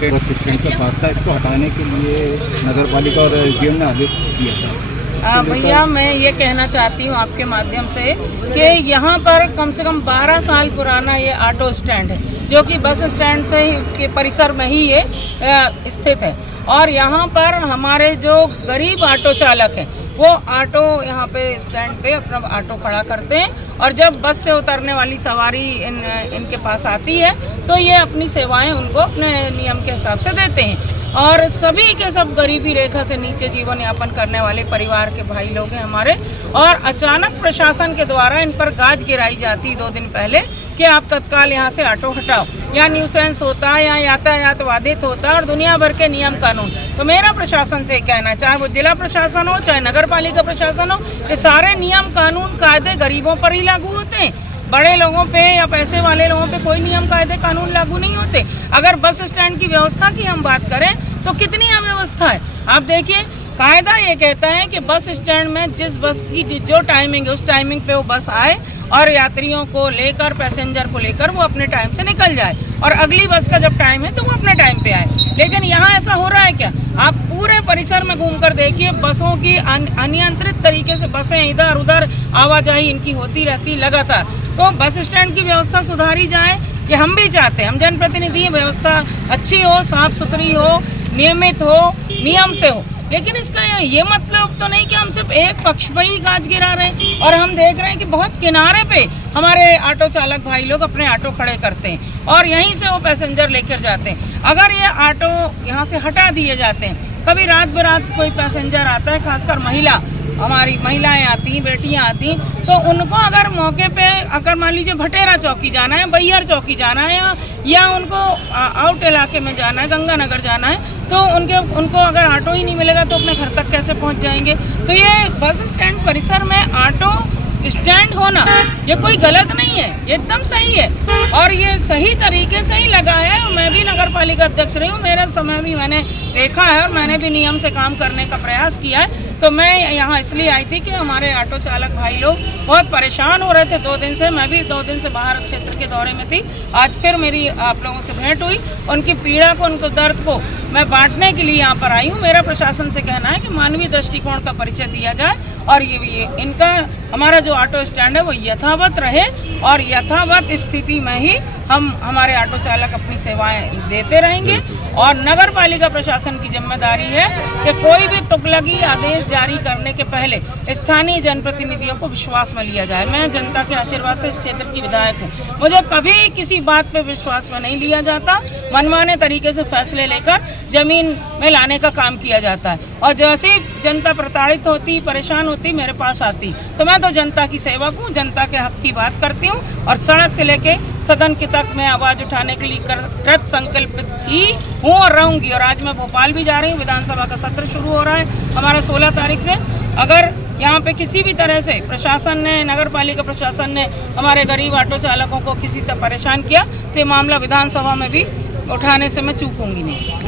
Stand bus stand के पास था, इसको हटाने के लिए नगर पालिका और एसडीएम ने आदेश किया था। भैया मैं ये कहना चाहती हूँ आपके माध्यम से कि यहाँ पर कम से कम 12 साल पुराना ये ऑटो स्टैंड है, जो कि बस स्टैंड से ही के परिसर में ही ये स्थित है। और यहाँ पर हमारे जो गरीब ऑटो चालक हैं वो ऑटो यहाँ पे स्टैंड पे अपना ऑटो खड़ा करते हैं और जब बस से उतरने वाली सवारी इनके पास आती है तो ये अपनी सेवाएं उनको अपने नियम के हिसाब से देते हैं। और सभी के सब गरीबी रेखा से नीचे जीवन यापन करने वाले परिवार के भाई लोग हैं हमारे। और अचानक प्रशासन के द्वारा इन पर गाज गिराई जाती 2 दिन पहले कि आप तत्काल यहाँ से ऑटो हटाओ, या न्यूसेंस होता है या यातायात बाधित होता है और दुनिया भर के नियम कानून। तो मेरा प्रशासन से कहना, चाहे वो जिला प्रशासन हो चाहे नगर पालिका प्रशासन हो, कि सारे नियम कानून कायदे गरीबों पर ही लागू होते हैं। बड़े लोगों पे या पैसे वाले लोगों पे कोई नियम कायदे कानून लागू नहीं होते। अगर बस स्टैंड की व्यवस्था की हम बात करें तो कितनी अव्यवस्था है। आप देखिए, कायदा ये कहता है कि बस स्टैंड में जिस बस की जो टाइमिंग है उस टाइमिंग पे वो बस आए और यात्रियों को लेकर, पैसेंजर को लेकर वो अपने टाइम से निकल जाए, और अगली बस का जब टाइम है तो वो अपने टाइम पे आए। लेकिन यहाँ ऐसा हो रहा है क्या? आप पूरे परिसर में घूमकर देखिए, बसों की अनियंत्रित तरीके से बसें इधर उधर आवाजाही इनकी होती रहती लगातार। तो बस स्टैंड की व्यवस्था सुधारी जाए, ये हम भी चाहते हैं। हम जनप्रतिनिधि, व्यवस्था अच्छी हो, साफ सुथरी हो, नियमित हो, नियम से हो। लेकिन इसका ये मतलब तो नहीं कि हम सिर्फ एक पक्ष पर ही गाज गिरा रहे हैं। और हम देख रहे हैं कि बहुत किनारे पे हमारे ऑटो चालक भाई लोग अपने ऑटो खड़े करते हैं और यहीं से वो पैसेंजर लेकर जाते हैं। अगर ये ऑटो यहाँ से हटा दिए जाते हैं, कभी रात बेरात कोई पैसेंजर आता है, खासकर हमारी महिलाएं आती, बेटियां आती, तो उनको अगर मौके पे अगर मान लीजिए भटेरा चौकी जाना है, बैहर चौकी जाना है, या उनको आउट इलाके में जाना है, गंगानगर जाना है, तो उनको अगर ऑटो ही नहीं मिलेगा तो अपने घर तक कैसे पहुंच जाएंगे। तो ये बस स्टैंड परिसर में ऑटो स्टैंड होना ये कोई गलत नहीं है, ये एकदम सही है और ये सही तरीके से ही लगा है। मैं भी नगर पालिका अध्यक्ष रही हूँ, मेरा समय भी मैंने देखा है और मैंने भी नियम से काम करने का प्रयास किया है। तो मैं यहाँ इसलिए आई थी कि हमारे ऑटो चालक भाई लोग बहुत परेशान हो रहे थे 2 दिन से। मैं भी 2 दिन से बाहर क्षेत्र के दौरे में थी। आज फिर मेरी आप लोगों से भेंट हुई, उनकी पीड़ा को, उनको दर्द को मैं बांटने के लिए यहाँ पर आई हूँ। मेरा प्रशासन से कहना है कि मानवीय दृष्टिकोण का परिचय दिया जाए और ये इनका हमारा जो ऑटो स्टैंड है वो यथावत रहे और यथावत स्थिति में ही हमारे ऑटो चालक अपनी सेवाएं देते रहेंगे। और नगर पालिका प्रशासन की जिम्मेदारी है कि कोई भी तुगलकी आदेश जारी करने के पहले स्थानीय जनप्रतिनिधियों को विश्वास में लिया जाए। मैं जनता के आशीर्वाद से इस क्षेत्र की विधायक हूँ, मुझे कभी किसी बात पे विश्वास में नहीं लिया जाता। मनमाने तरीके से फैसले लेकर जमीन में लाने का काम किया जाता है और जैसे ही जनता प्रताड़ित होती, परेशान होती, मेरे पास आती, तो मैं तो जनता की सेवक हूँ, जनता के हक की बात करती हूँ और सड़क से लेके सदन के तक मैं आवाज उठाने के लिए कृत संकल्पित ही हूँ और रहूंगी। और आज मैं भोपाल भी जा रही हूँ, विधानसभा का सत्र शुरू हो रहा है हमारा 16 तारीख से। अगर यहाँ पे किसी भी तरह से प्रशासन ने, नगर पालिका प्रशासन ने हमारे गरीब ऑटो चालकों को किसी तरह परेशान किया तो ये मामला विधानसभा में भी उठाने से मैं चूकूंगी नहीं।